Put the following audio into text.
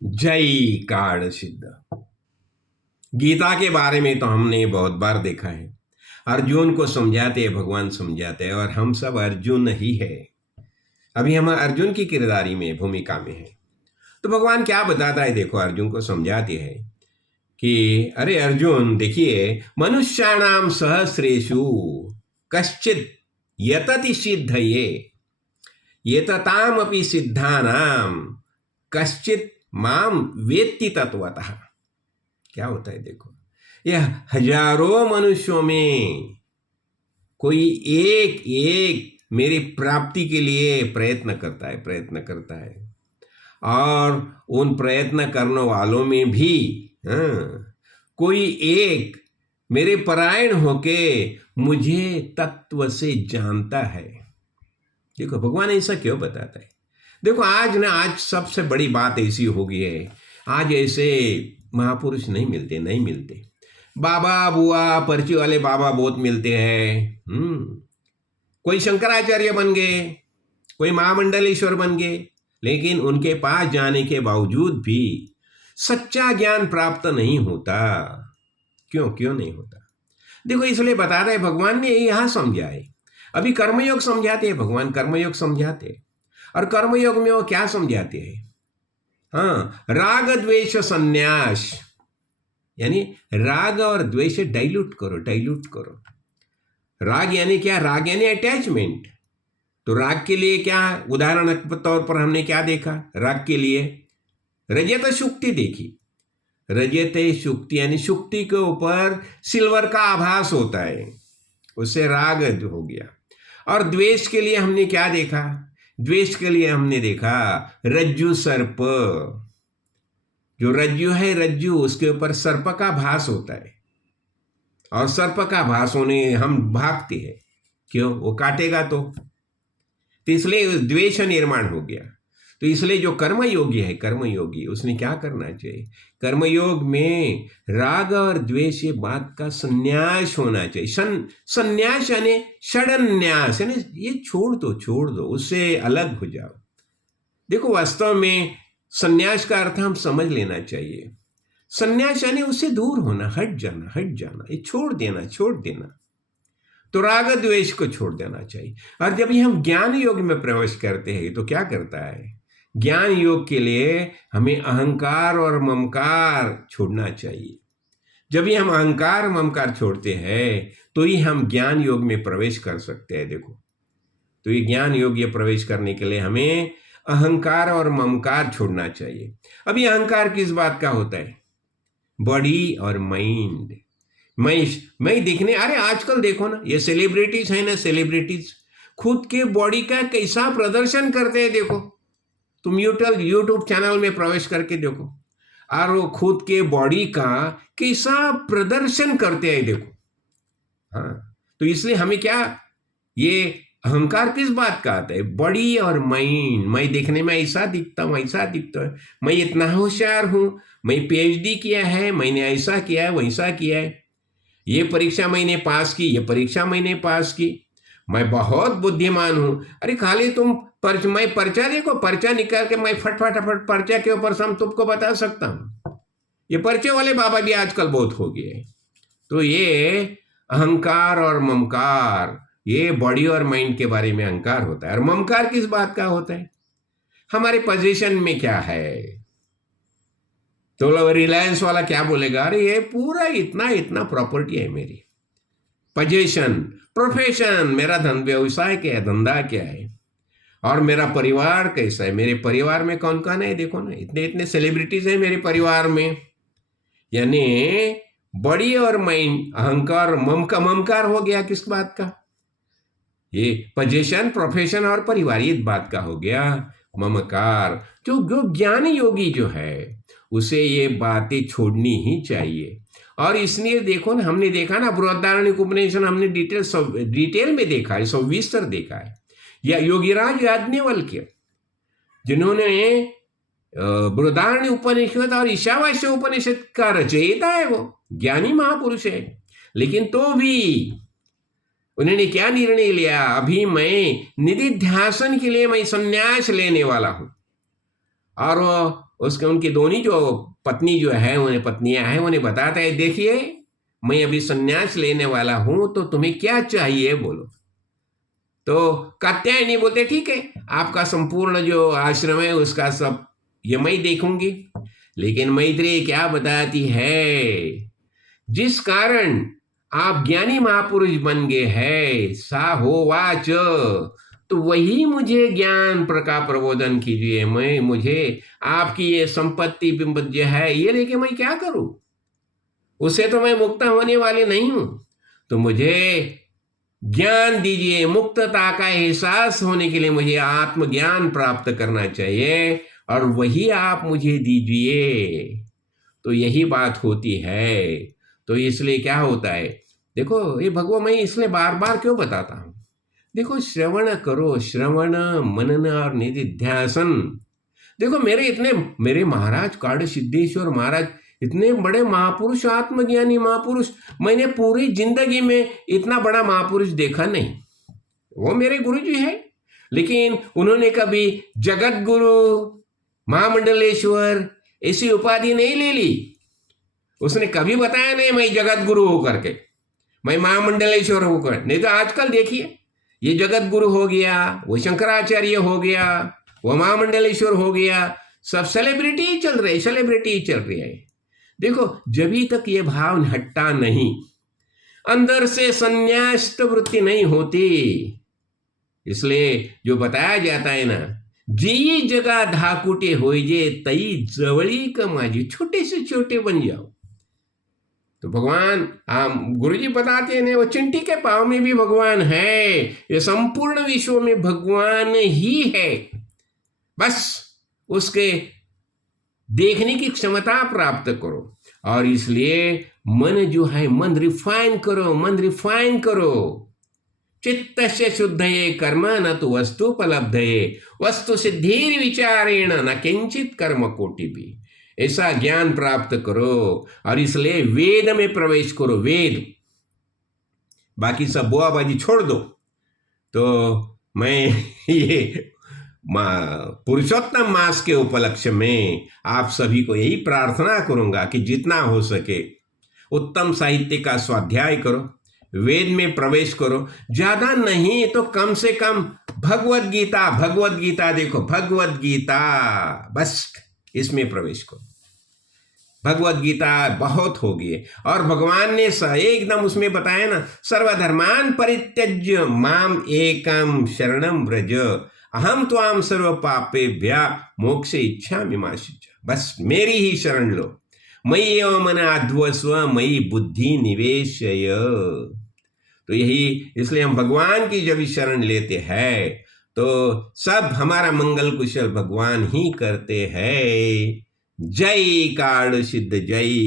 जय कारण सिद्ध। गीता के बारे में तो हमने बहुत बार देखा है। अर्जुन को समझाते हैं, भगवान समझाते हैं, और हम सब अर्जुन ही है। अभी हम अर्जुन की किरदारी में, भूमिका में है। तो भगवान क्या बताता है, देखो अर्जुन को समझाते हैं कि अरे अर्जुन देखिए, मनुष्याणाम सहस्रेषु कश्चित यतति सिद्धये यततामपि सिद्धानाम कश्चित माम वेत्ति तत्वतः। क्या होता है देखो, यह हजारों मनुष्यों में कोई एक एक मेरी प्राप्ति के लिए प्रयत्न करता है। और उन प्रयत्न करने वालों में भी कोई एक मेरे परायण होके मुझे तत्व से जानता है। देखो भगवान ऐसा क्यों बताता है। देखो आज सबसे बड़ी बात ऐसी हो गई है, आज ऐसे महापुरुष नहीं मिलते। बाबा बुआ पर्ची वाले बाबा बहुत मिलते हैं। कोई शंकराचार्य बन गए, कोई महामंडलेश्वर बन गए, लेकिन उनके पास जाने के बावजूद भी सच्चा ज्ञान प्राप्त नहीं होता। क्यों नहीं होता? देखो इसलिए बता रहे भगवान ने यहां समझा है। अभी कर्मयोग समझाते हैं, भगवान कर्मयोग समझाते हैं। और कर्मयोग में वो क्या समझाते हैं? राग द्वेष संन्यास, यानी राग और द्वेष डाइल्यूट करो। राग यानी क्या? राग यानी अटैचमेंट। तो राग के लिए क्या उदाहरण के तौर पर हमने क्या देखा? राग के लिए रजत शुक्ति देखी। रजत शुक्ति यानी शुक्ति के ऊपर सिल्वर का आभास होता है, उससे राग हो गया। और द्वेष के लिए हमने क्या देखा? द्वेष के लिए हमने देखा रज्जु सर्प। जो रज्जु है, रज्जु उसके ऊपर सर्प का भास होता है, और सर्प का भास होने हम भागते हैं। क्यों? वो काटेगा तो इसलिए द्वेष निर्माण हो गया। तो इसलिए जो कर्मयोगी उसने क्या करना चाहिए? कर्मयोग में राग और द्वेष ये बात का संन्यास होना चाहिए। संन्यास यानी षडन्यास, यानी ये छोड़ दो, उससे अलग हो जाओ। देखो वास्तव में संन्यास का अर्थ हम समझ लेना चाहिए। संन्यास यानी उससे दूर होना, हट जाना, ये छोड़ देना। तो राग द्वेष को छोड़ देना चाहिए। और जब हम ज्ञान योग में प्रवेश करते हैं तो क्या करता है? ज्ञान योग के लिए हमें अहंकार और ममकार छोड़ना चाहिए। जब भी हम अहंकार ममकार छोड़ते हैं तो ही हम ज्ञान योग में प्रवेश कर सकते हैं। देखो, तो ये ज्ञान योग में प्रवेश करने के लिए हमें अहंकार और ममकार छोड़ना चाहिए। अभी अहंकार किस बात का होता है? बॉडी और माइंड। मैं दिखने, अरे आजकल देखो ना, ये सेलिब्रिटीज है ना, सेलिब्रिटीज खुद के बॉडी का कैसा प्रदर्शन करते हैं। देखो तुम यूट्यूब चैनल में प्रवेश करके देखो, और वो खुद के बॉडी का कैसा प्रदर्शन करते हैं। देखो तो इसलिए हमें क्या, ये अहंकार किस बात का आता है? बॉडी और माइंड। मैं देखने में ऐसा दिखता हूँ, मैं इतना होशियार हूं, मैं पीएचडी किया है, मैंने ऐसा किया है, वैसा किया है, ये परीक्षा मैंने पास की, ये परीक्षा मैंने पास की, मैं बहुत बुद्धिमान हूं। अरे खाली तुम मैं पर्चा देखो, पर्चा निकाल के मैं फटाफट पर्चा के ऊपर हम तुमको बता सकता हूं। ये पर्चे वाले बाबा भी आजकल बहुत हो गए। तो ये अहंकार और ममकार, ये बॉडी और माइंड के बारे में अहंकार होता है। और ममकार किस बात का होता है? हमारे पोजीशन में क्या है। तो रिलायंस वाला क्या बोलेगा? अरे ये पूरा इतना प्रॉपर्टी है मेरी। पोजीशन, प्रोफेशन, मेरा व्यवसाय क्या है, धंधा क्या है, और मेरा परिवार कैसा है, मेरे परिवार में कौन कौन है। देखो ना, इतने सेलिब्रिटीज है मेरे परिवार में। यानी बॉडी और माइंड, अहंकार ममकार हो गया किस बात का? ये पोजीशन, प्रोफेशन और परिवार, ये बात का हो गया ममकार। जो ज्ञानी योगी जो है उसे ये बातें छोड़नी ही चाहिए। और इसलिए देखो ना, हमने देखा ना बृहदारण्यक उपनिषद हमने डिटेल में देखा है, सविस्तर देखा है। या योगीराज याज्ञवल्क्य जिन्होंने बृहदारण्यक उपनिषद और ईशावास्य उपनिषद का रचयिता है, वो ज्ञानी महापुरुष है, लेकिन तो भी उन्होंने क्या निर्णय लिया? अभी मैं निधिध्यासन के लिए मैं संन्यास लेने वाला हूं। और उसके उनकी दोनों जो पत्नी जो है उन्हें पत्नियां हैं उन्हें बताता है, देखिए मैं अभी संन्यास लेने वाला हूं, तो तुम्हें क्या चाहिए बोलो। तो कात्यायनी बोलते ठीक है, आपका संपूर्ण जो आश्रम है उसका सब ये मैं देखूंगी। लेकिन मैत्रेयी क्या बताती है, जिस कारण आप ज्ञानी महापुरुष बन गए हैं, सा होवाच, तो वही मुझे ज्ञान का प्रबोधन कीजिए। मुझे आपकी ये संपत्ति जो है ये लेके मैं क्या करूं, उससे तो मैं मुक्त होने वाले नहीं हूं। तो मुझे ज्ञान दीजिए, मुक्तता का एहसास होने के लिए मुझे आत्मज्ञान प्राप्त करना चाहिए और वही आप मुझे दीजिए। तो यही बात होती है। तो इसलिए क्या होता है, देखो ये भगवान मैं इसलिए बार बार क्यों बताता हूं, देखो श्रवण करो, श्रवण मनन और निधिध्यासन। देखो मेरे महाराज काड़ सिद्धेश्वर महाराज इतने बड़े महापुरुष, आत्मज्ञानी महापुरुष, मैंने पूरी जिंदगी में इतना बड़ा महापुरुष देखा नहीं। वो मेरे गुरु जी है, लेकिन उन्होंने कभी जगत गुरु, महामंडलेश्वर ऐसी उपाधि नहीं ले ली। उसने कभी बताया नहीं मैं जगत गुरु होकर के, मैं महामंडलेश्वर होकर। नहीं तो आजकल देखिए ये जगत गुरु हो गया, वो शंकराचार्य हो गया, वो महामंडलेश्वर हो गया, सब सेलिब्रिटी चल रही है। देखो जब तक ये भाव हटता नहीं, अंदर से संन्यास वृत्ति नहीं होती। इसलिए जो बताया जाता है ना, जी जगा धाकुटे होइजे तई जवळी कमाजी, छोटे से छोटे बन जाओ। तो भगवान गुरुजी बताते हैं वो चिंटी के पाँव में भी भगवान है, ये संपूर्ण विश्व में भगवान ही है। बस उसके देखने की क्षमता प्राप्त करो। और इसलिए मन जो है, मन रिफाइन करो। चित्त से शुद्धये कर्म न तो वस्तुपलब्धये, वस्तु सिद्धिर विचारेण न किंचित कर्म कोटि भी। ऐसा ज्ञान प्राप्त करो और इसलिए वेद में प्रवेश करो। वेद, बाकी सब बुआबाजी छोड़ दो। तो मैं ये पुरुषोत्तम मास के उपलक्ष्य में आप सभी को यही प्रार्थना करूंगा कि जितना हो सके उत्तम साहित्य का स्वाध्याय करो, वेद में प्रवेश करो। ज्यादा नहीं तो कम से कम भगवत गीता देखो, भगवत गीता बस इसमें प्रवेश करो। भगवत गीता बहुत हो गई और भगवान ने एकदम उसमें बताया ना, सर्वधर्मान परित्यज्य माम एकम शरणम व्रज अहम त्वाम सर्व पापेभ्या मोक्ष इच्छा मिमाशिच। बस मेरी ही शरण लो, मयि एव मन आध्वस्व मयि बुद्धि निवेशय। तो यही, इसलिए हम भगवान की जब शरण लेते हैं तो सब हमारा मंगल कुशल भगवान ही करते हैं। जय काड़ सिद्ध, जय